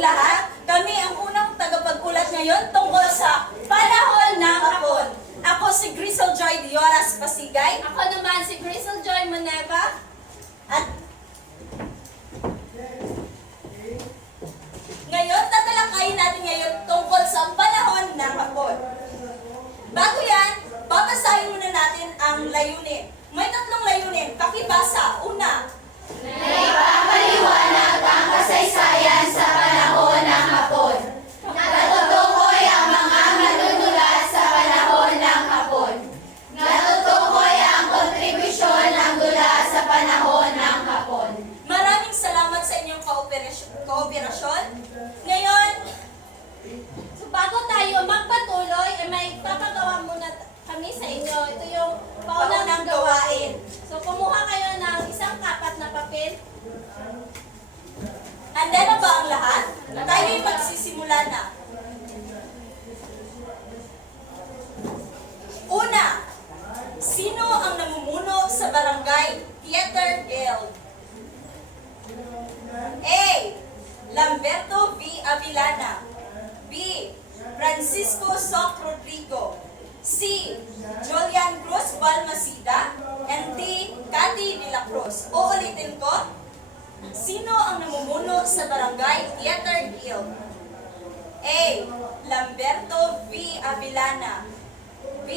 ating lahat. Kami ang unang tagapagkulat ngayon tungkol sa panahon ng hapon. Ako si Grisel Joy Dioras Pasigay. Ako naman si Grisel Joy Moneva. At ngayon, tatalakayin natin ngayon tungkol sa panahon ng hapon. Bago yan, babasahin muna natin ang layunin. May 3 layunin. Pakibasa. Una, Naipapaliwanag ang kasaysayan sa panahon ng hapon. Natutukoy ang mga manunulat sa panahon ng hapon. Natutukoy ang kontribusyon ng dula sa panahon ng hapon. maraming salamat sa inyong kooperasyon. Ngayon, So bago tayo magpatuloy, may papagawa muna kami sa inyo. Ito yung paunang paunang gawain. So kumuha kayo ng isang kapat na papel. Handa na ba ang lahat? Tayo'y magsisimula na. Una, sino ang namumuno sa Barangay Theater Guild? A. Lamberto V. Avillana. B. Francisco Soc Rodrigo. C. Julian Cruz Balmaceda. And D. Cathy de la Cruz. Uulitin ko. Sino ang namumuno sa Barangay Theater Guild? A. Lamberto V. Avillana. B.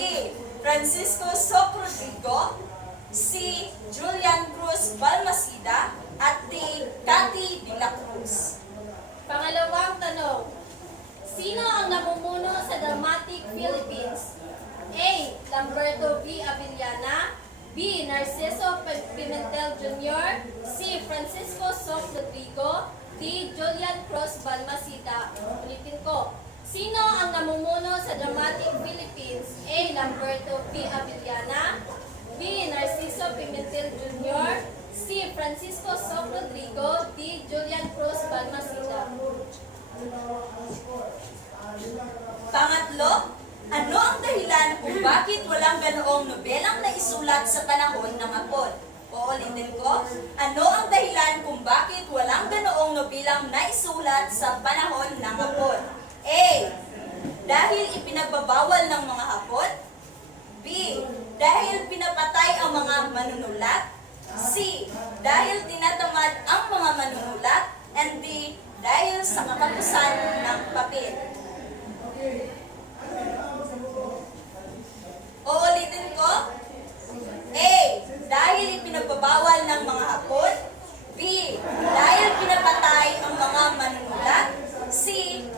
Francisco Soc Rodrigo. C. Julian Cruz Balmaceda. At D. Cathy de la Cruz. Pangalawang tanong. Sino ang namumuno sa Dramatic Philippines? A. Lamberto V. Avillana. B. Narciso Pimentel Jr. C. Francisco Soc Rodrigo. D. Julian Cruz Balmaceda. Ulitin ko. Sino ang namumuno sa Dramatic Philippines? A. Lamberto V. Avillana. B. Narciso Pimentel Jr. C. Francisco Soc Rodrigo. D. Julian Cruz Balmaceda. Pangatlo, ano ang dahilan kung bakit walang ganoong nobelang naisulat sa panahon ng hapon? Uulitin ko, ano ang dahilan kung bakit walang ganoong nobelang naisulat sa panahon ng hapon? A. Dahil ipinagbabawal ng mga hapon. B. Dahil pinapatay ang mga manunulat. C. Dahil tinatamad ang mga manunulat. And D. Dahil sa kakapusan ng papel. Uulitin ko. A. Dahil ipinagbabawal ng mga hapon. B. Dahil pinapatay ang mga manunulat. C.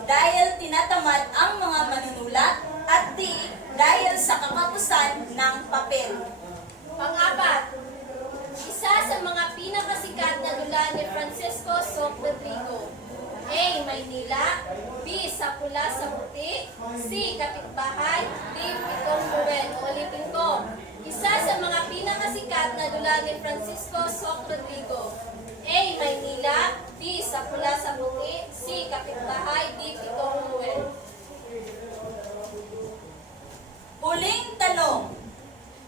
Dahil tinatamad ang mga manunulat. At D. Dahil sa kakapusan ng papel. Pang-apat, isa sa mga pinakasikat na dula ni Francisco Soc Rodrigo. A. Maynila. B. Sa Pula sa Puti. C. Kapitbahay. D. Pitong Buwen. Ulitin ko. Isa sa mga pinakasikat na dula ni Francisco Soc Rodrigo. A. Maynila. B. Sa Pula sa Puti. C. Kapitbahay. D. Pitong Buwen. Uling tanong.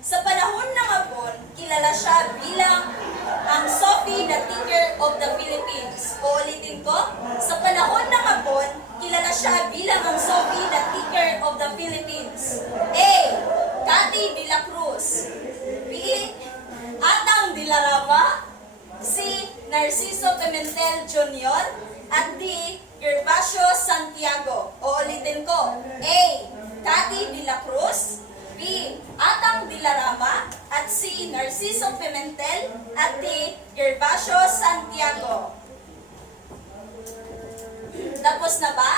Sa panahon ng hapon, kilala siya bilang ang Sophie the Teacher of the Philippines. Uulitin ko, sa panahon ng hapon, kilala siya bilang ang Sophie the Teacher of the Philippines. A. Cathy de la Cruz. B. Atang de la Rama. C. Narciso Pimentel Jr. At D. Gervasio Santiago. Uulitin ko, A. Cathy de la Cruz. B. Atang de la Rama. At C. Narciso Pimentel. At D. Gervasio Santiago. Tapos na ba?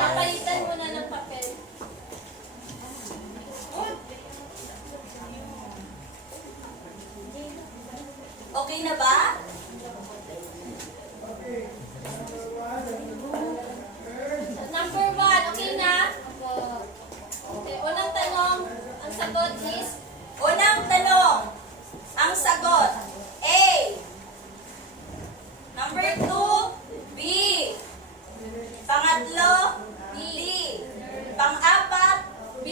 Mapalitan muna ng papel. Okay na ba? Number 1, okay na? Okay, unang tanong, ang sagot is Unang tanong. Ang sagot. A. Number 2. B. Pangatlo. B. Pang-apat. B.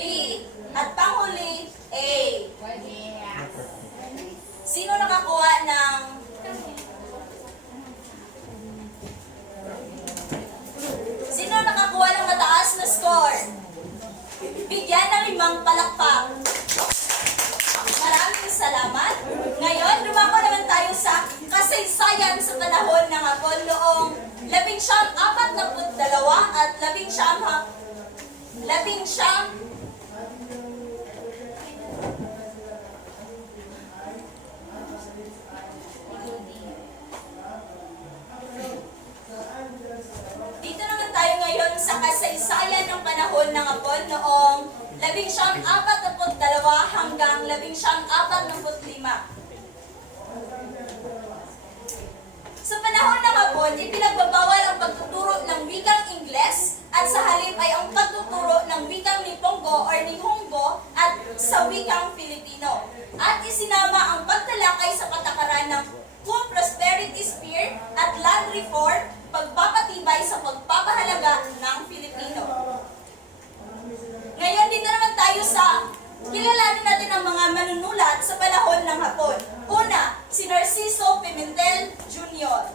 At panghuli. A. Sino naka- 'Kuha ng panahon ng Hapon noong 1942 hanggang 1945. Sa panahon ng Hapon, ipinagbabawal ang pagtuturo ng wikang Ingles at sa halip ay ang pagtuturo ng wikang Nipongo or Nihongo at sa wikang Filipino. At isinama ang pagtalakay sa patakaran ng Prosperity Sphere at Land Reform, pagpapatibay sa pagpapahalaga ng Filipino. Ngayon, dito naman tayo sa kilalanin natin ang mga manunulat sa panahon ng Hapon. Una, si Narciso Pimentel Jr.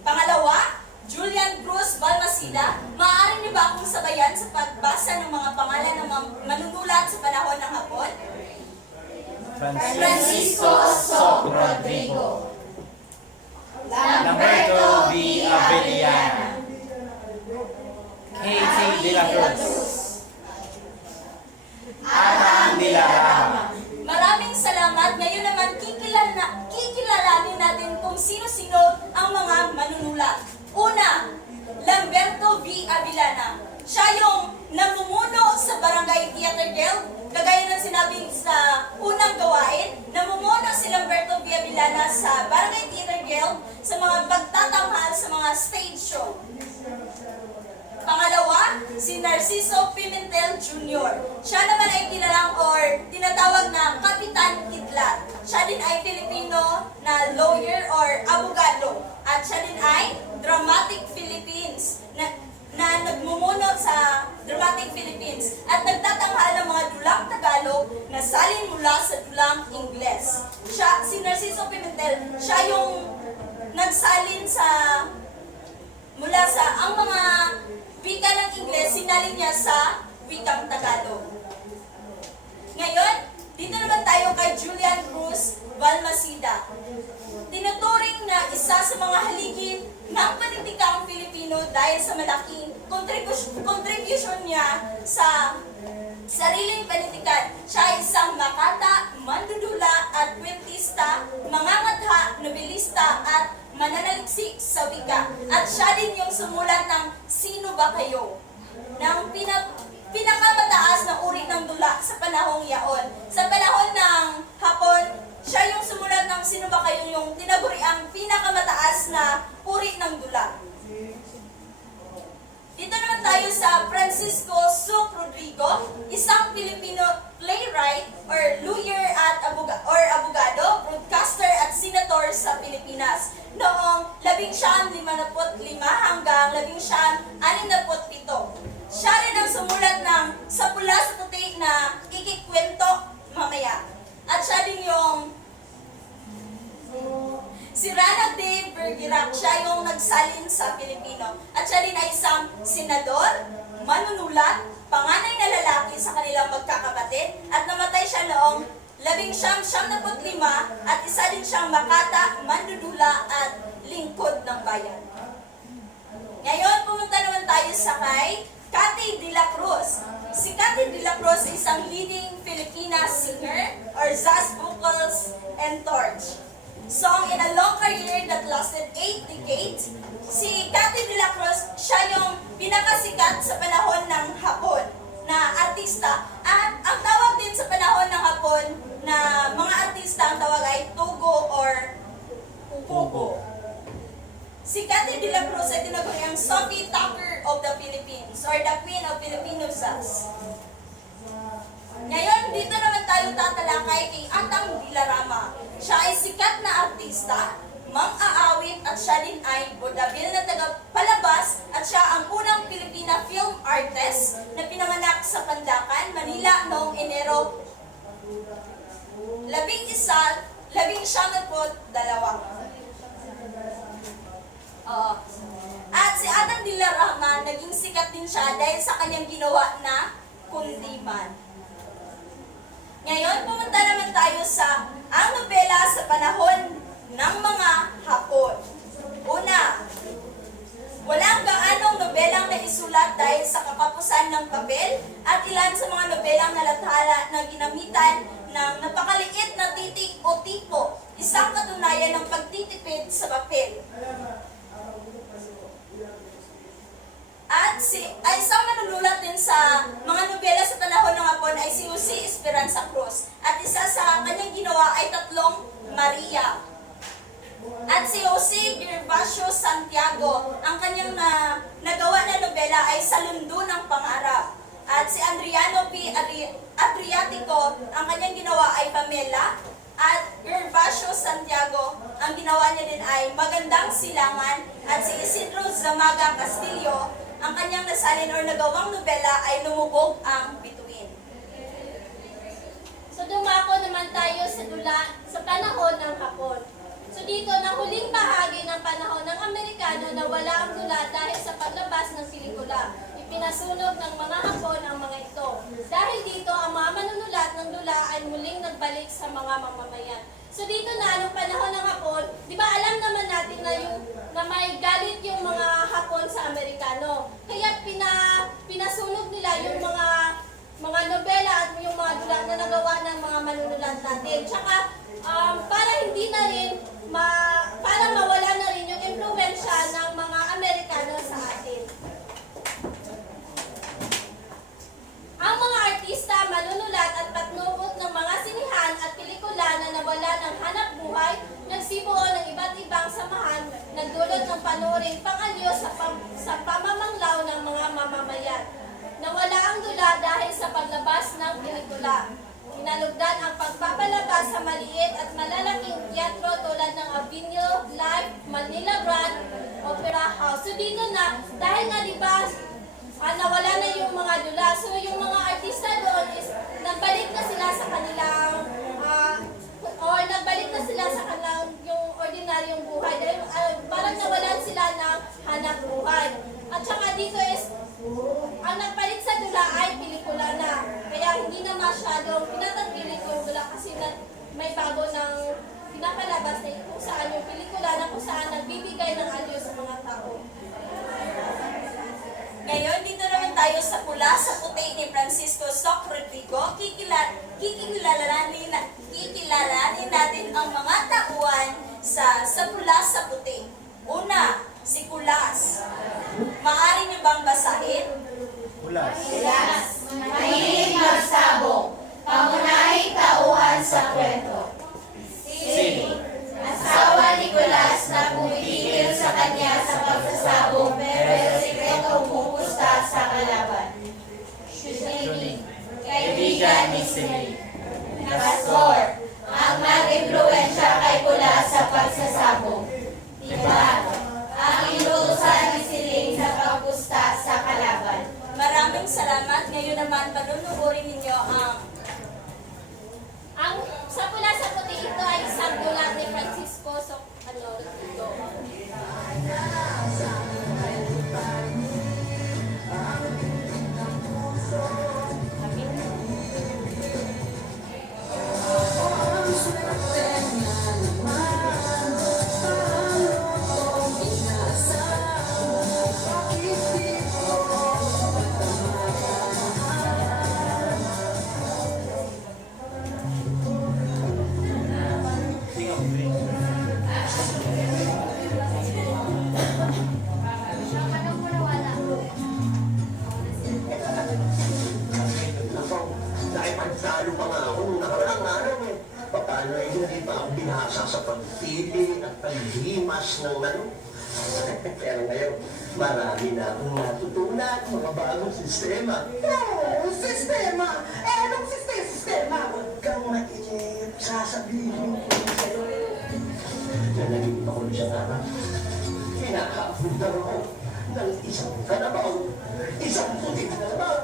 Pangalawa, Julian Cruz Balmaceda. Maaari niyo ba akong sabayan sa pagbasa ng mga pangalan ng mga manunulat sa panahon ng Hapon? Francisco Soc Rodrigo, Lamberto V. Avellana, K.T. de la Cruz, Adang de la Rama. Maraming salamat. Ngayon naman kikilalanin natin kung sino-sino ang mga manunulat. Una, Lamberto V. Avellana. Siya yung namumuno sa Barangay Theater Guild. Kagaya ng sinabi sa unang gawain, namumuno si Lamberto V. Avellana sa Barangay Theater Guild sa mga pagtatanghal sa mga stage show. Pangalawa, si Narciso Pimentel Jr. Siya naman ay kilalang or tinatawag na Kapitan Kidlat. Siya din ay Filipino na lawyer or abogado. At siya din ay Dramatic Philippines na nagmumuno sa Dramatic Philippines at nagtatanghal ng mga dulang Tagalog na salin mula sa dulang Ingles. Si Narciso Pimentel, siya yung nagsalin mula sa ang mga wika ng Ingles, sinalin niya sa wikang Tagalog. Ngayon, dito naman tayo kay Julian Cruz Balmaceda. Tinuturing na isa sa mga haligi ng politikang Pilipino dahil sa malaking contribution niya sa sariling panitikan. Siya ay isang makata, mandudula at kwentista, mangangatha, novelista at mananaliksik sa wika. At siya din yung sumulat ng Sino Ba Kayo? Ng pinakamataas na uri ng dula sa panahong yaon. Sa panahon ng Hapon, siya yung sumulat ng Sino Ba Kayo, yung tinaguri ang pinakamataas na uri ng dula. Dito naman tayo sa Francisco Soc Rodrigo, isang Filipino playwright or lawyer at abogado, broadcaster at senator sa Pilipinas noong 1955 hanggang 1967. Siya rin ang sumulat ng Sa Pula sa Puti na ikikwento mamaya. At siya din yung si Rana de Bergerac, siya yung nagsalin sa Pilipino. At siya din ay isang senador, manunulat, panganay na lalaki sa kanilang magkakapatid at namatay siya noong 1975 at isa din siyang makata, mandudula at lingkod ng bayan. Ngayon, pumunta naman tayo sa kay Cathy de la Cruz. Si Cathy de la Cruz ay isang leading Filipina singer or jazz vocals and torch. Song in a long career that lasted 8 decades, si Cathy de la Cruz, siya yung pinakasikat sa panahon ng Hapon na artista. At ang tawag din sa panahon ng Hapon na mga artista, ang tawag ay Tugo or Pugo. Si Cathy de la Cruz ay tinaguri ang Sophie Tucker of the Philippines or the Queen of Filipino Jazz. Ngayon, dito naman tayo tatalakay kay Atang de la Rama. Siya ay sikat na artista, mang-aawit at siya din ay bodabil na tagapalabas at siya ang unang Pilipina film artist na pinanganak sa Pandacan, Manila noong Enero 1912. At si Atang de la Rama, naging sikat din siya dahil sa kanyang ginawa na kundiman. Ngayon, pumunta naman tayo sa ang nobela sa panahon ng mga Hapon. Una, walang gaanong nobelang naisulat dahil sa kakapusan ng papel at ilan sa mga nobelang nalathala na ginamitan ng napakaliit na titik o tipo, isang katunayan ng pagtitipid sa papel. At ay isang manunulat din sa mga nobela sa panahon ng Hapon ay si Jose Esperanza Cruz. At isa sa kanyang ginawa ay Tatlong Maria. At si Jose Gervasio Santiago, ang kanyang nagawa na nobela ay Sa Lundo ng Pangarap. At si Adriano P. Adriatico, ang kanyang ginawa ay Pamela. At Gervasio Santiago, ang ginawa niya din ay Magandang Silangan. At si Isidro Zamaga Castillo, ang kanyang nasalin or nagawang nobela ay Lumubog ang Bituin. So dumako naman tayo sa dula sa panahon ng Hapon. So dito, na huling bahagi ng panahon ng Amerikano na wala ang dula dahil sa paglabas ng pelikula. Ipinasunog ng mga Hapon ang mga ito. Dahil dito, ang mga manunulat ng dula ay muling nagbalik sa mga mamamayan. So dito na, nung panahon ng Hapon, di ba alam naman natin na may galit yung mga Hapon sa Amerikano. Kaya pinasunog nila yung mga nobela at yung mga dula na nagawa ng mga manunulat natin. Tsaka, para hindi na rin, para mawala na rin yung impluwensya ng mga Amerikano sa atin. Ang mga artista, manunulat at patnubot ng mga sinihan at pelikula na nawala ng hanap buhay, nagsibuo ng iba't ibang samahan, nagdulot ng panuring pang-alyo sa pamamanglaw ng mga mamamayan. Nawala ang dula dahil sa paglabas ng pelikula. Inalugdan ang pagpapalabas sa maliit at malalaking teatro tulad ng Avino, Live, Manila Grand, Opera House. So dito na, dahil nga diba, nawala na yung mga dula. So yung mga artista doon is nagbalik na sila sa kanilang nagbalik na sila sa kanilang yung ordinaryong buhay. Dahil parang nawalan sila ng hanap buhay. At saka dito is ang nagpalit sa dula ay pelikula na. Kaya hindi na masyadong pinatagpilit yung dula kasi may bago ng pinapalabas na kung saan yung pelikula na kung saan nagbibigay ng alyo sa mga tao. Ngayon, dito naman tayo sa Pula sa Puti ni Francisco Soc Rodrigo. Kikilalanin natin ang mga tauhan sa Pula sa Puti. Una, si Kulas. Maaari niyo bang basahin? Ulas. Ulas, mahilig magsabong, pangunahing tauhan sa kwento. Sili, asawa ni Kulas na pumipigil sa kanya sa pagsasabong pero sikreto pumupusta sa kalaban. Shusini, kaibigan ni Sili. Pastor, ang nag-impluensya kay Kulas sa pagsasabong. Tibato, ang inuusan ni Siling sa pagpusta sa kalaban. Maraming salamat. Ngayon naman, panunuorin ninyo Ang sa Pula sa Puti, ito ay isang dula ni Francisco Rodrigo. Nakipagtalo pa nga ako nung nakaraang araw eh. Paano ay hindi pa ako binasa sa pagpili at paghimas ng ano? Pero ngayon, marami na akong natutunan, mga bagong sistema. Oo, sistema! Eh, anong sistema? Huwag kang mainip, sasabihin ko sa'yo. Na naging ako siya na kinakapundar ako ng isang kanabaw, isang puti na kanabaw.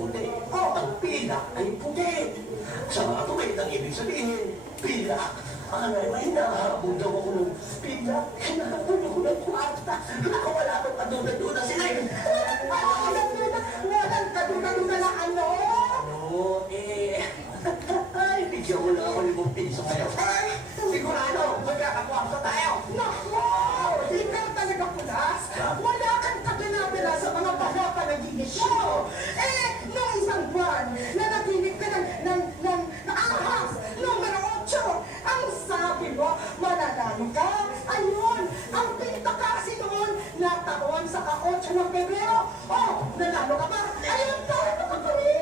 Puti. Ang pilak ay puti. Sa mga tuwid ang ibig sabihin, pilak. May nahabol daw ako ng pilak. Hinahabol ako ng kwarta. Wala akong kaduna-duna sila. Walang kaduna-duna na ano? Oo, ay, bigyan mo na ako limang piso ngayon. Ay, sigurado, magkakakwarta tayo. Naku! Ikaw talaga Kulas. Wala kang kaduna-duna sa mga panaginip mo. Eh, nung isang buwan, nanaginip ka ng ahas, numero 8. Ang sabi mo, mananalo ka. Ayun, ang pinta kasi noon, 8 ng Pebrero. Oh, nanalo ka ba? Ayun, tayo ka kami.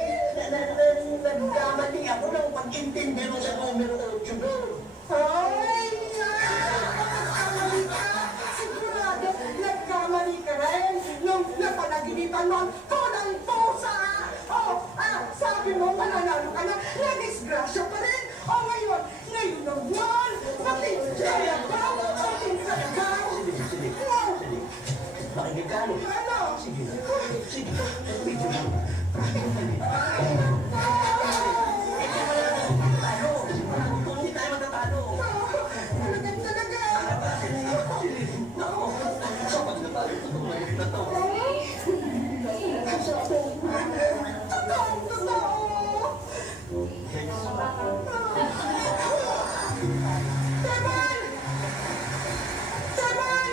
Nagkamali ako ng pag-intindi mo sa numero 8 doon. Ay, nagkamali ka. Sigurado, nagkamali ka rin. Nung napanaginipan mo ang tonang pusa. Oh, sabi mo, mananalo ka na. Nadisgrasya pa rin. Oh, ngayon naman. Matindaya ba? Matinsan ka. Sige. Makinig ka, no? Ano? Sige na. Sige. Medyo lang. Kung hindi tayo matatalo. Talagang talaga. Nako, kapag natalo ko itong mahirap na to. Totoo. Teman! Teman!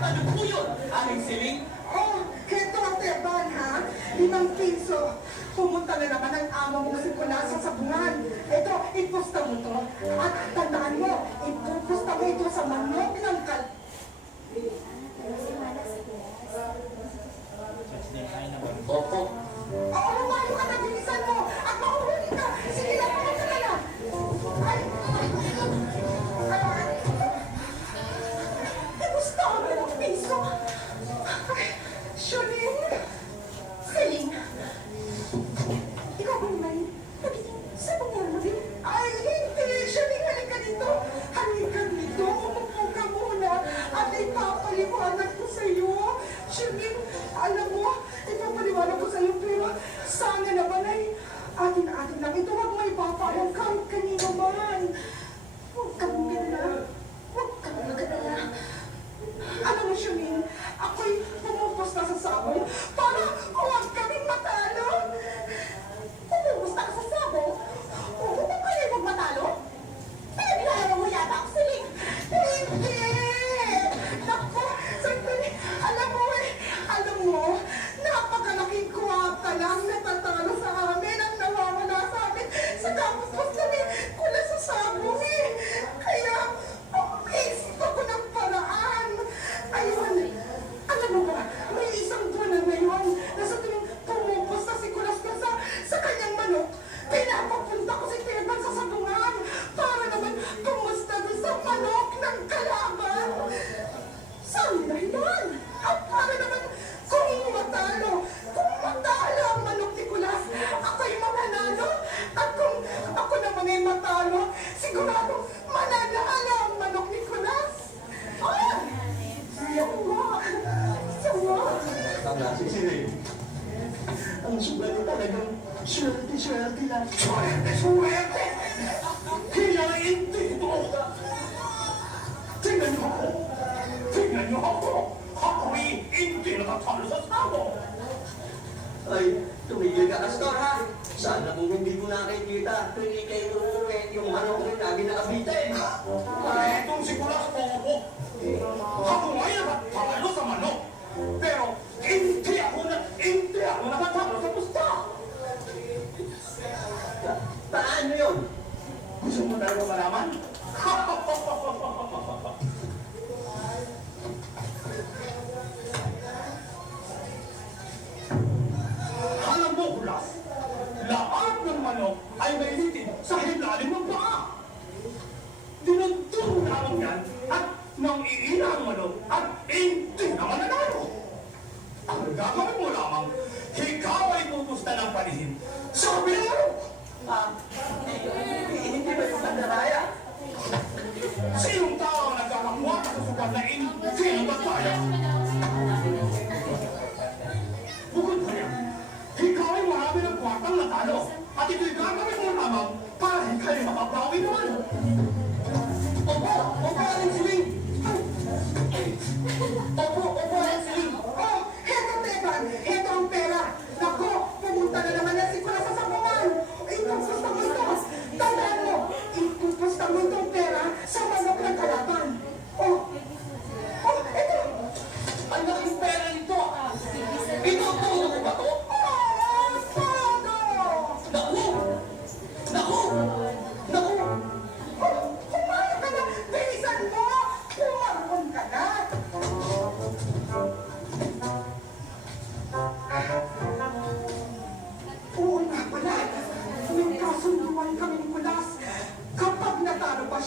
Ano po yun? Aming siling? Oh, heto ang teban, ha? 5 piso. Pumunta na naman ang amo mong si Kulasa sa bungan. Ito, ipusta mo to. At tandaan mo, ipupusta mo ito sa manok ng kal... Opo. Oo, lumayo ka na, bilisan mo! At makuhuli ka! Sige na, pumunta ka na! Ay! Ipusta ang 5 piso! Ay, Shuling! Siling! Ikaw ba naman? Saan mo nga naman? Ay, hindi! Shuling, halika dito! Halika dito! Umupo ka muna! At ipapaliwanag ko sa'yo! Shuling, alam mo, ipapaliwanag ko sa'yo, pero sana naman ay atin-atin lang ito. Huwag may papayang kahit kanino man. Huwag kang gana. Huwag kang magalala. Alam mo, Shuling, ako'y pumupusta sa sabong para huwag kaming matalo. Pumupusta ka sa sabong? Oo, kung kayo'y huwag matalo? Pinaglalaman mo yata ako, Siling. Hindi! Naku, sandali. Alam mo, napakalaking kuwata lang natatalo sa amin ang nawawala sa amin sa kapos kami kula sa sabong eh. Kaya, isip ako ng paraan. Ayun, alam mo ba, may isang buwan na ngayon na sa tuwing pumupos na si Kulas ko sa kanyang manok, pinapapunta ko si Teban sa sabungan para naman kumusta doon sa manok ng kalaban. Saan dahilan? At para naman kung matalo ang manok ni Kulas, ako'y mananalo. At kung ako naman ay matalo, sigurado mananalo ang manok ni Kulas. Ay! Sawa! Tama, sisiling. Ang sugat ko talagang swerte lang. Swerte! Hinaintindi mo! Tingnan niyo ako! Ako'y hindi natatalo sa sabong! Ay, tumigil ka, Astor, ha? Sana kung hindi ko nakikita, tuwing ikay umuwi, yung manok ko lagi nakabitin. Ay, itong si Kulas po. Ako ay natatalo sa manok. Pero hindi ako natatalo sa pusta. Paano yun? Gusto mo talaga malaman? Alam mo, Kulas, lahat ng manok ay may litin sa hilalim ng paa. Dinagturo naman yan at nang iina ang manok at hindi naman nanalo. Ang gagawin mo lamang, ikaw ay pupusta ng panihin. Sabi ng manok! Hindi ba yung pandaraya? Sinong tao ang nagkakakwata sa sukat na hindi natataya? Bukod pa yan, ikaw ay marami ng kwartang natalo at ito'y gagawin mo lamang para kayo makabawi naman. Opo, Aling Siling! Opo, Aling Siling! Oh, heto Teban, heto ang pera. Nako, pumunta na naman yan si Kulas sa sabungan. Ipupusta mo ito. Tandaan mo, ipupusta mo itong pera sa manok ng kalaban. Oh, ito. Ang laking pera nito. Ito, todo ko ba to? Oo, todo! Naku! Naku! Naku!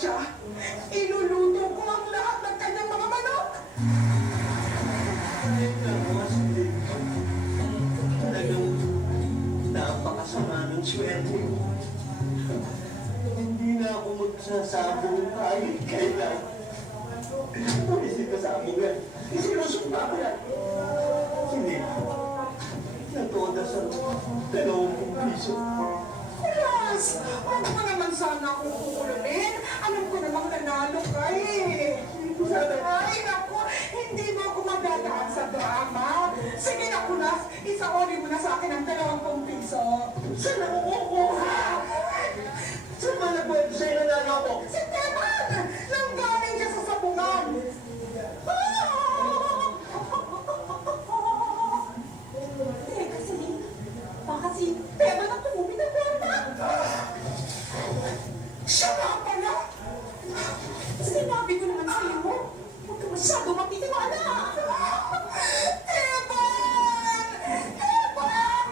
siya, iluluto ko ang lahat ng kanyang mga manok. Ay, naku, Cindy. Talagang napakasama ng swerte mo. Hindi na ako magsasabong kahit kailan. Hindi ka sabong yan. Sinusumpa ko yan. Hindi. Natoda sa 20 piso. Yes! Huwag mo naman sana akong kukulungin. Alam ko namang nanalo ka eh. Ay, naku, hindi mo ako magdadaan sa drama. Sige na, Kulas, isaoli mo na sa akin ang 20 piso. Saan ako kukuha? Saan ba nagpwede sa'yo nanalo ako? Si Teman! Nanggaling siya sa sabungan. Teka, baka si Teman ang tumumi ng kwarta. Siya nga pala! Sinabi ko naman sa'yo, huwag ka masyado magtitiwala. Teman! Teman!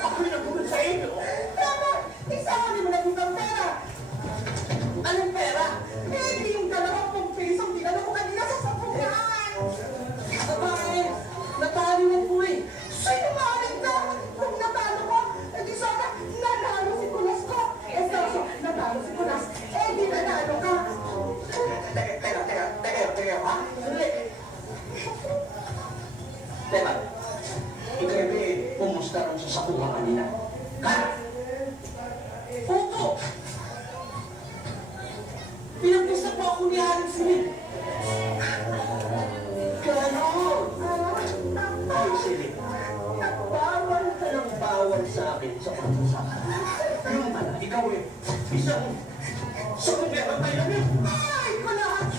Ako'y nagulat sa inyo. Teman! Isama mo na dito ang pera. Anong pera? Eh, di yung 20 pisong dinala ko kanina sa sabungan. Babae, natalo mo po eh. Sinungaling ka! Kung natalo ko, eh di sana nanalo si Kulas ko. Eh kaso, natalo si Kulas, eh di nanalo ka. Teka, ha? Hindi. Teka, ikaw eh, pumusta rin sa sakuha kanina. Ha? Opo! Pinagpusta po ako ni Haring Smith. Ganon! Ay, sige. Bawal ka ng bawal sa akin sa pagsasaka. Yung pala, ikaw eh, isang sumugera tayo na yun. Ay, Kulas!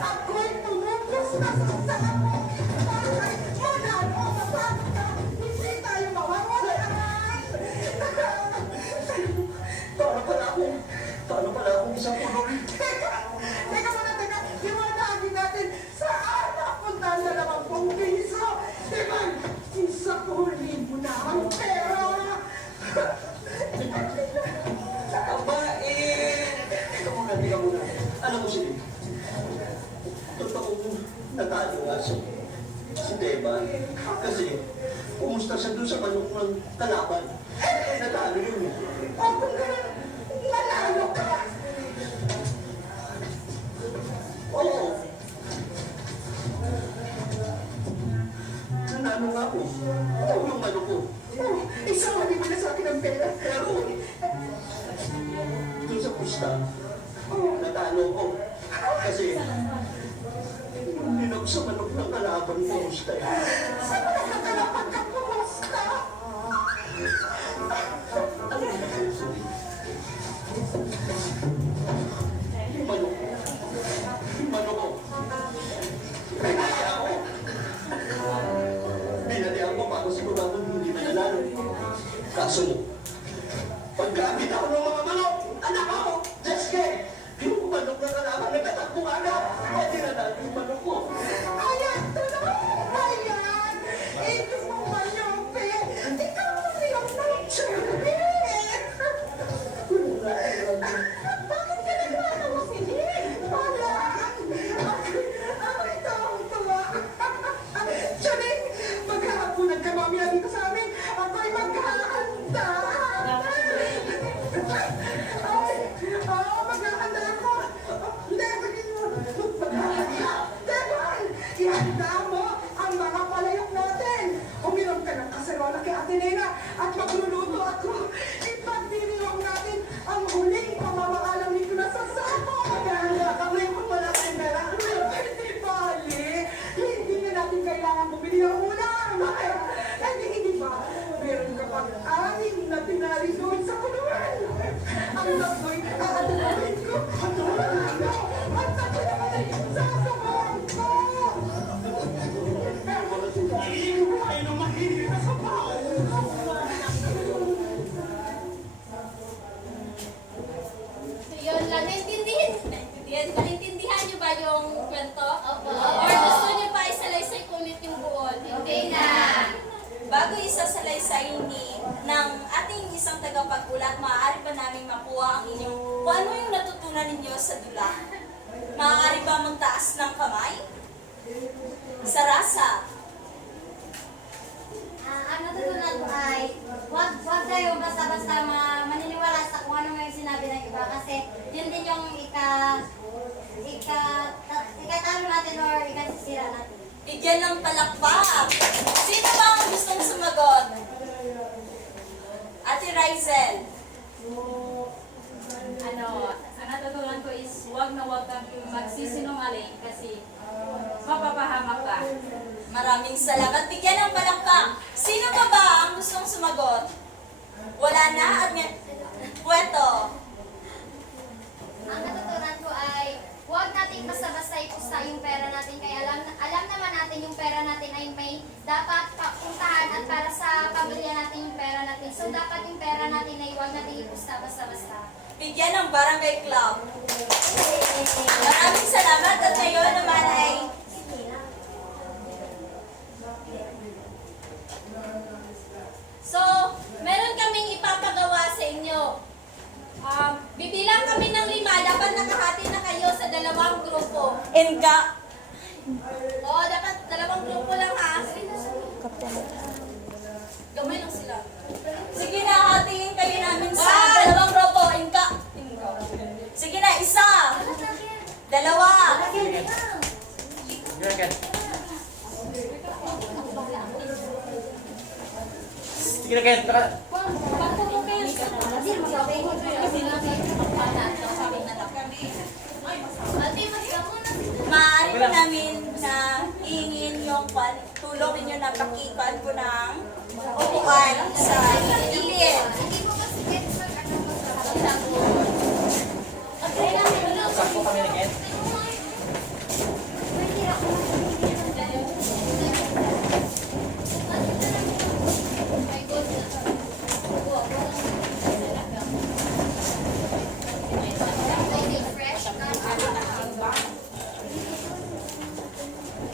Ako'y tumupos na sa saka mo. Bakit? Manalo ako sa ka. Hindi tayo mawawalan. Paano pala akong isang puno rin? Teka muna, teka. Iwanagin natin saan napunta ang 20 piso. Diba? Isa ko mo na ang pera. Aba, teka muna. Alam mo sila, totoong natalo nga si Teban. Kasi, kumusta siya doon sa manok ng kalaban. Natalo yun. O kung gano'n, nanalo ka. Oo. Nanalo nga ako. Oo, yung manok ko. Oh, isama mo na sa akin ang pera. Pero, doon sa pusta, natalo ko. Kasi, yung linog sa manok ng kalaban ko, pusta eh. Saan mo nakakalapan ka pumusta? Yung manok ko. Yung manok ko. Pinaya ako. Binatihan ko para sigurado hindi mananalo. Kaso mo, pagkakita ko ng mga manok, anak ako, Jeske, yung manok na kalaban, nagtatakbo agad. Ay, dinanalo yung manok ko. Ayan, tuloy! Ayan! Ito mo mayope! Ikaw mo siyang nag-cherry! Bakit ka nagmana mo sili? Parang! Ako'y tawang-tawa! Charing! Maghahapunan ka mamaya dito sa amin! Ako'y maghahanda! Maghahanda ako! Hindi, maging mo! Maghahanda! Devan! tagapag-ulat, maaari ba namin makuha ang inyong, kung ano yung natutunan ninyo sa dula? Maaari ba magtaas ng kamay? Sa rasa. Ang natutunan ko ay wag kayo basta-basta maniniwala sa kung ano yung sinabi ng iba kasi yun din yung ikatalo natin or ikasisira natin. Bigyan ng palakpak. Sino ba ang gustong sumagot? Ate Rizel. Ang natutunan ko is huwag kang magsisinungaling kasi mapapahamak ka. Maraming salamat. Bigyan ng palakpak. Sino pa ba ang gustong sumagot? Wala na at Pueto. Ang natutunan ko ay huwag nating basta-basta ipusta yung pera natin kaya alam naman natin yung pera natin ay may dapat puntahan at para sa pamilya natin yung pera natin. So dapat yung pera natin ay huwag nating ipusta basta-basta. Bigyan ng barangay club. Maraming salamat at ngayon naman ay So, meron kaming ipapagawa sa inyo. Bibilang kami ng 5, dapat nakahati na kayo sa 2 grupo. Enga. Oo, dapat 2 grupo lang ha. Gamay lang sila. Sige na, hatiin kayo namin sa 2 grupo. Enga. Sige na, 1. 2. Sige, Ken. Sige na, Ken. Tara. Maaari po namin na hingin yung tulong ninyo na pakikuan po ng upuan sa gilid. Sakto kami na, Ken.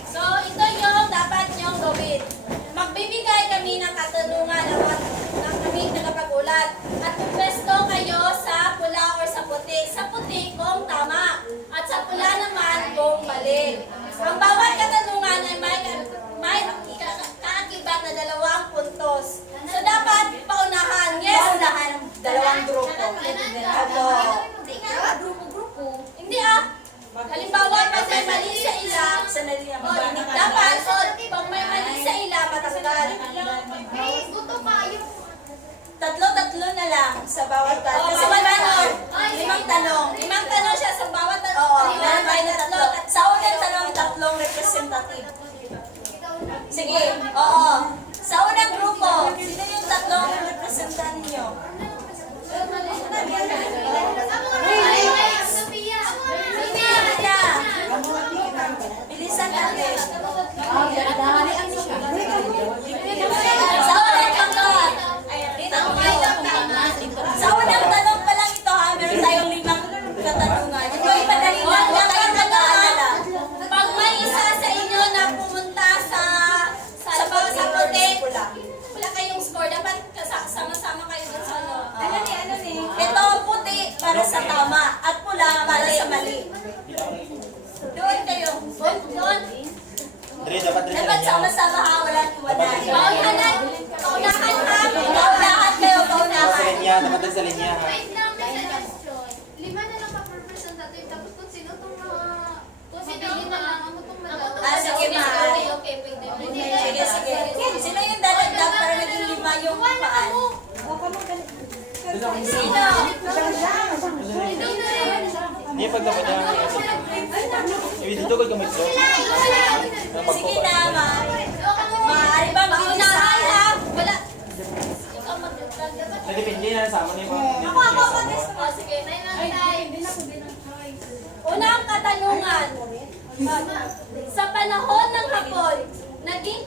So, ito yung dapat nyong gawin. Magbibigay kami ng katanungan ng aming tagapag-ulat. At pwesto kayo sa pula or sa puti. Sa puti kung tama. At sa pula naman kung mali. Ang bawat katanungan ay may kaakibat na 2 puntos. So, dapat paunahan. Yes? Paunahan ng 2 grupo. Opo. Hindi ah. Halimbawa, pag may mali sa ila, Sanali ang dapat, pag may mali sa ila, matanggal. Tatlo na lang sa bawat tanong. Oo, Kasi bawat may tanong. 5 tanong. 5 tanong siya sa bawat tanong. Oo, meron tayo na 3. Sa unang tanong, 3 representative. Sige, oo. Sa unang grupo, sino yung 3 representant ninyo? Bilisan natin. Sa unang tanong, sa unang tanong pa lang ito ha, meron tayong 5 katanungan. Ito ay madali lang, lang kayo nag-aalala. Pag may isa sa inyo na pumunta sa puti, wala kayong score. Dapat sama-sama kayo dun sa ano. Ito puti para sa tama at pula para sa mali. Doon kayo. Doon. Dre, dapat dre sa Dapat linya. sama-sama ha, walang iwanan. Paunahan. Paunahan ha. Paunahan kayo, Dapat sa paunahan. linya, dapat dre sa linya, ha. Wait lang, may suggestion. 5 na lang pa-representative tapos kung sino itong mabili na lang, ano itong madami. Ah, sige, mahal. Okay, pwede. Sige, sige. Sino yung dadagdag para naging 5 yung paan? Sino? Hindi, pagdapat niya. Ibig dito ko gamit ko. Sige na, ma. Maaari ba mag-isa? Paunahan ha. Wala. Ikaw mag-drag. Nadepende na sa amin yung Oh, sige. Unang katanungan. Sa panahon ng Hapon, naging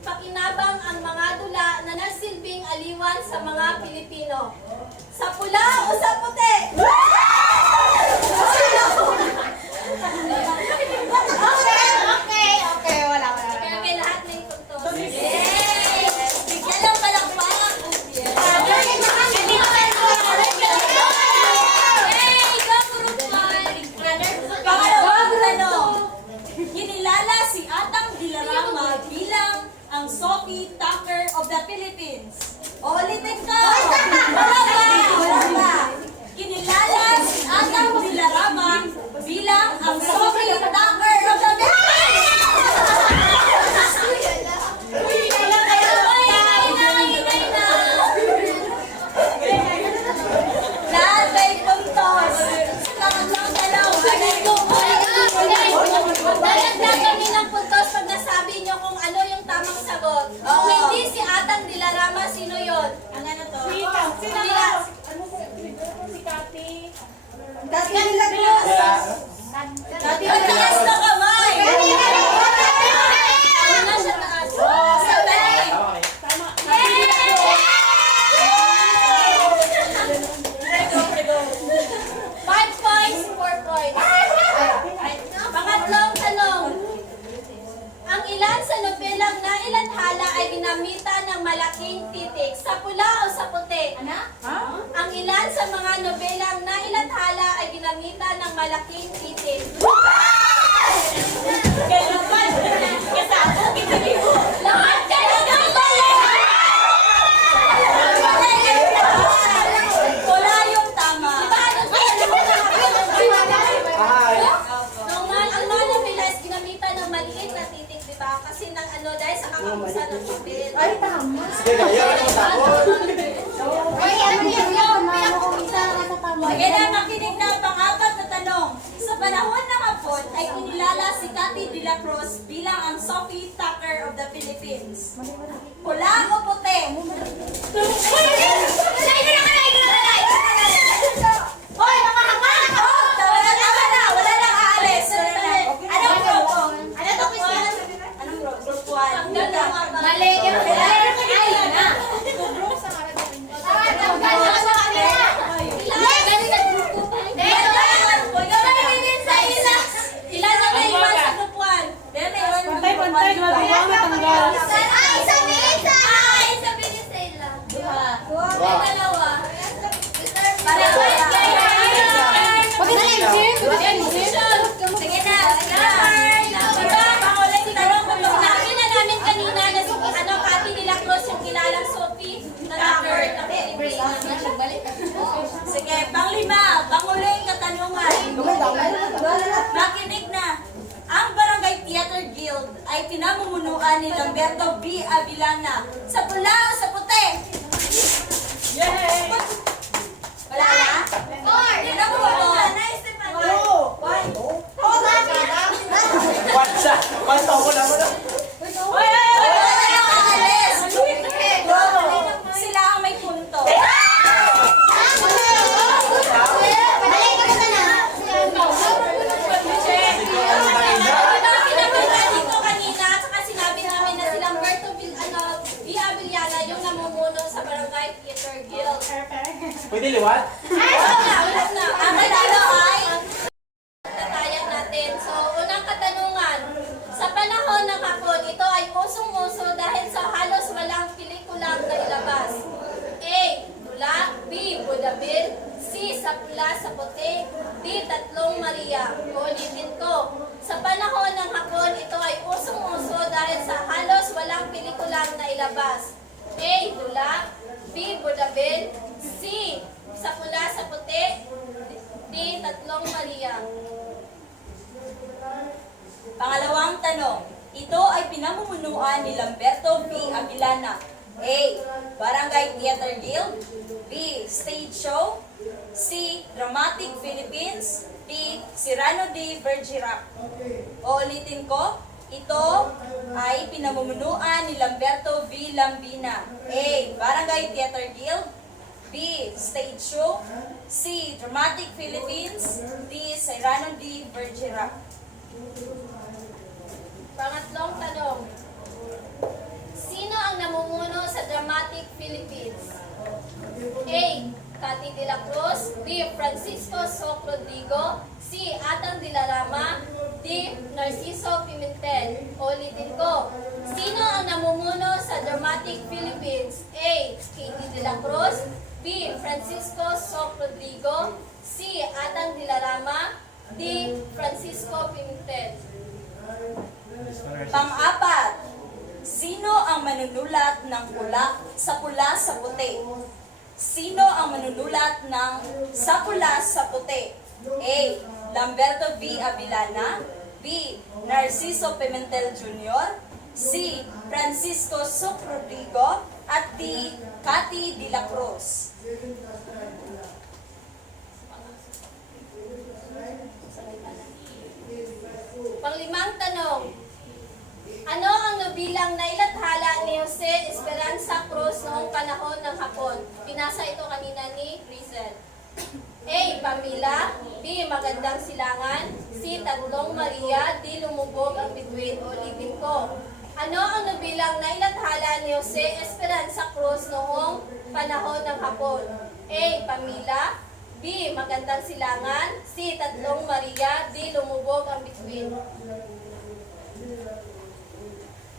pakinabang ang mga dula na nagsilbing aliwan sa mga Pilipino. Sa pula o sa puti? Okay, wala. Kaya kay lahat ng puntos. Yay! Bigyan ng palakpak. Ulitin ko! Wala pa! Kinilala si Atang Dilarama bilang ang Sophie Tucker of the Philippines! Lahat ay puntos! Pangatlong tanong, ganay ko Dagdag kami ng puntos pag nasabi nyo kung ano yung tamang sagot. Kung Oo. hindi si Atang Dilarama, sino yon? ang ano to? Mataas na kamay! Ano na siya taas? Sandali! Five points, 4 points. Pangatlong tanong. Ang ilan sa nobelang nailathala ay ginamitan ng malaking titik sa pula o sa puti? Ang ilan sa mga nobelang nailathala ay ginamitan ng malaking titik? Lahat kayo ng Wala yung tama. Ang mga Pilas ginamitan ng maliit na titik, di ba? Kasi nang ano, dahil sa kakapusan ng tubig. Ay, tama. Sige, kaya ano mo tapos? Sige na, makinig na ang pang-apat na tanong. Sa panahon ng Hapon ay kinilala si Cathy de la Cruz bilang ang Sophie Tucker of the Philippines. Pula o puti? Hoy, nakakapanak ako! Wala na! Wala nang aalis! Anong group? Anong group? Group 1. Ang dalawa ba? Mali. Ilan na naiwan sa group 1? Pantay, May dalawa. Sige na, pangulit tanong mo yung Sinabi na namin kanina na si Cathy de la Cruz yung kilalang Sophie na Tucker ng Philippines. Sige, panglima, panguling katanungan. Makinig na. Ang Barangay Theater Guild ay pinamumunuan ni Lamberto B. Avilana. Sa pula o sa puti? Wala na? Pinamumunuan. Pantaw ko na mo na. Wala nang aalis. Sila ang may punto. Pinakita dito kanina, at saka sinabi namin na si Lamberto B. Avillana yung namumuno sa Barangay Theater Guild. Pwede liwat? Wala na. Ang manalo ay Tatayan natin. So, unang katanungan. Sa panahon ng Hapon, ito ay usong-uso dahil sa halos walang pelikulang nailabas. A. Tula. B. Budabil. C. Sa pula sa puti. D. Tatlong Maria. Ulitin ko. Sa panahon ng Hapon, ito ay usong-uso dahil sa halos walang pelikulang nailabas. A. Tula. B. Budabil. C. Sa pula sa puti. D. Tatlong Maria. pangalawang tanong. Ito ay pinamumunuan ni Lamberto B. Avilana. A. Barangay Theater Guild. B. Stage Show. C. Dramatic Philippines. D. Cyrano de Bergerac. Ulitin ko. Ito ay pinamumunuan ni Lamberto V. Lambina. A. Barangay Theater Guild. B. Stage Show. C. Dramatic Philippines. D. Cyrano de Bergerac. Pangatlong tanong. Sino ang namumuno sa Dramatic Philippines? A. Cathy de la Cruz. B. Francisco Soc Rodrigo. C. Atang Dilarama. D. Narciso Pimentel. Ulitin ko. Sino ang namumuno sa Dramatic Philippines? A. Cathy de la Cruz. B. Francisco Soc Rodrigo. C. Atang Dilarama. D. Francisco Pimentel. Pang-apat. Sino ang manunulat ng pula sa puti? Sino ang manunulat ng sa pula sa puti? A. Lamberto V. Avillana. B. Narciso Pimentel Jr. C. Francisco Suc Rodrigo. At D. Cathy de la Cruz. Panglimang tanong. Ano ang nobilang nailathala ni Jose Esperanza Cruz noong panahon ng Hapon? Pinasa ito kanina ni Rizel. A. Pamila. B. Magandang Silangan. C. Tatlong Maria. D. Lumubog ang bituin o libing ko. Ano ang nobilang nailathala ni Jose Esperanza Cruz noong panahon ng Hapon? A. Pamila. B. Magandang Silangan. C. Tatlong Maria. D. Lumubog ang bituin.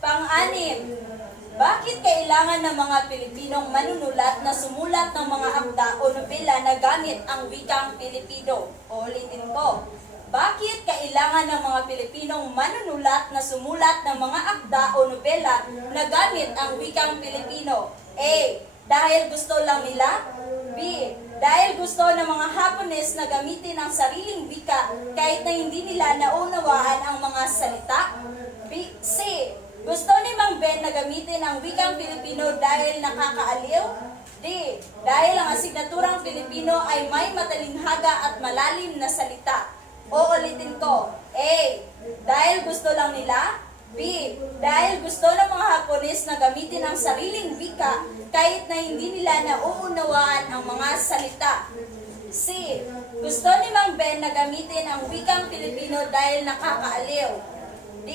Pang-anim, bakit kailangan ng mga Pilipinong manunulat na sumulat ng mga akda o nobela na gamit ang wikang Pilipino? Ulitin ko. Bakit kailangan ng mga Pilipinong manunulat na sumulat ng mga akda o nobela na gamit ang wikang Pilipino? A. Dahil gusto lang nila. B. Dahil gusto ng mga Hapones na gamitin ang sariling wika kahit na hindi nila naunawaan ang mga salita. B. C. Gusto ni Mang Ben na gamitin ang wikang Pilipino dahil nakakaaliw? D. Dahil ang asignaturang Pilipino ay may matalinghaga at malalim na salita. O ulitin ko. A. Dahil gusto lang nila. B. Dahil gusto ng mga Hapones na gamitin ang sariling wika kahit na hindi nila nauunawaan ang mga salita. C. Gusto ni Mang Ben na gamitin ang wikang Pilipino dahil nakakaaliw. D.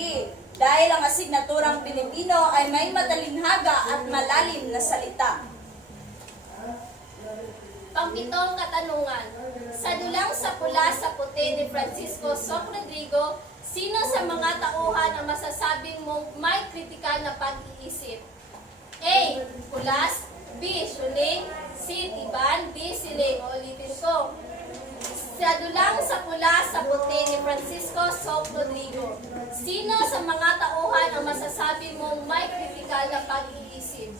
Dahil ang asignaturang Pilipino ay may matalinghaga at malalim na salita. Pangpitong katanungan. Sa dulang sa pula sa puti ni Francisco Suc Rodrigo, sino sa mga tauhan ang masasabing mong may kritikal na pag-iisip? A. Pulas. B. Suling. C. Tiban. D. Siling. Ulitin ko. Sa dulang sa pula sa puti ni Francisco Suc Rodrigo, sino sa mga tauhan ang masasabi mong may kritikal na pag-iisip?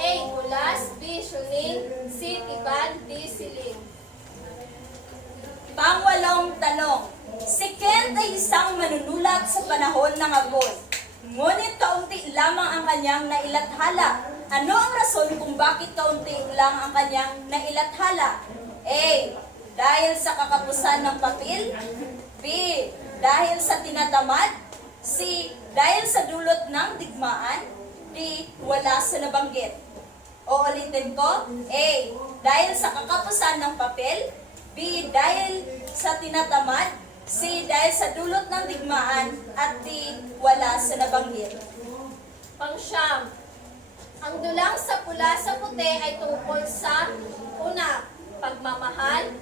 A. Pulas. B. Suling. C. Tiban. D. Siling. Pangwalong tanong. Si Kent ay isang manunulat sa panahon ng Hapon. Ngunit kaunti lamang ang kanyang nailathala. Ano ang rason kung bakit kaunti lang ang kanyang nailathala? A. Dahil sa kakapusan ng papel. B. Dahil sa tinatamad. C. Dahil sa dulot ng digmaan. D. Wala sa nabanggit. O ulitin ko. A. Dahil sa kakapusan ng papel. B. Dahil sa tinatamad. C. Dahil sa dulot ng digmaan. At D. Wala sa nabanggit. Pangsyam. Ang dulang sa pula sa puti ay tungkol sa una, pagmamahal.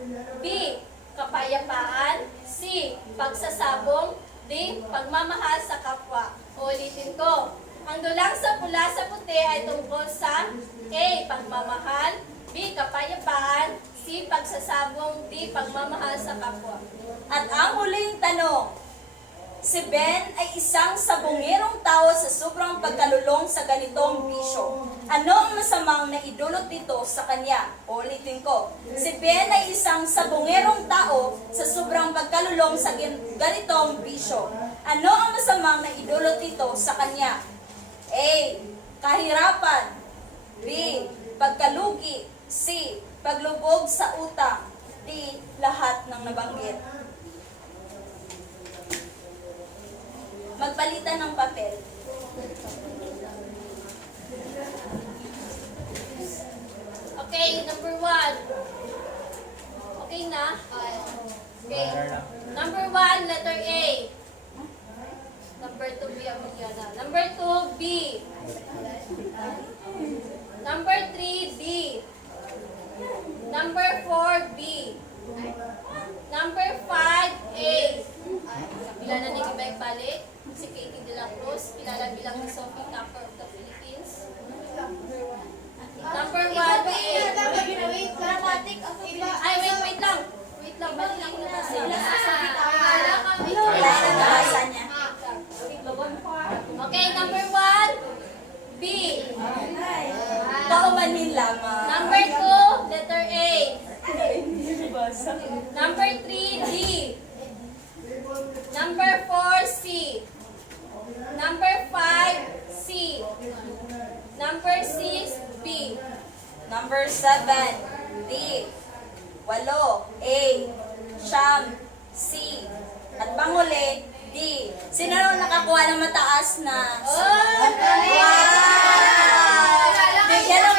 B. Kapayapaan. C. Pagsasabong. D. Pagmamahal sa kapwa. Ulitin ko. Ang dulang sa pula sa puti ay tungkol sa A. Pagmamahal. B. Kapayapaan. C. Pagsasabong. D. Pagmamahal sa kapwa. At ang huling tanong. Si Ben ay isang sabongerong tao sa sobrang pagkalulong sa ganitong bisyo. Ano ang masamang naidulot dito sa kanya? Ulitin ko. Si Ben ay isang sabongerong tao sa sobrang pagkalulong sa ganitong bisyo. Ano ang masamang naidulot dito sa kanya? A. Kahirapan. B. Pagkalugi. C. Paglubog sa utang. D. Lahat ng nabanggit. Magpalitan ng papel. Okay, number 1. Okay na? Okay. Number 1, letter A. Number 2, B. Number 2, B. Number 3, D. Number 4, B. Number 5, A. Kilala ni Gibay Balik, si Katie de la Cruz, kilala bilang ni Sophie Camper of the Philippines. Number 1, A. Ay, wait lang. Wait lang, batiin na ba sila? Wala na nabasa niya. Okay, number 1. Number 7, D. 8, A. Siyam, C. At panghuli, D. Sino ang nakakuha ng mataas na? Wow! Bigyan ng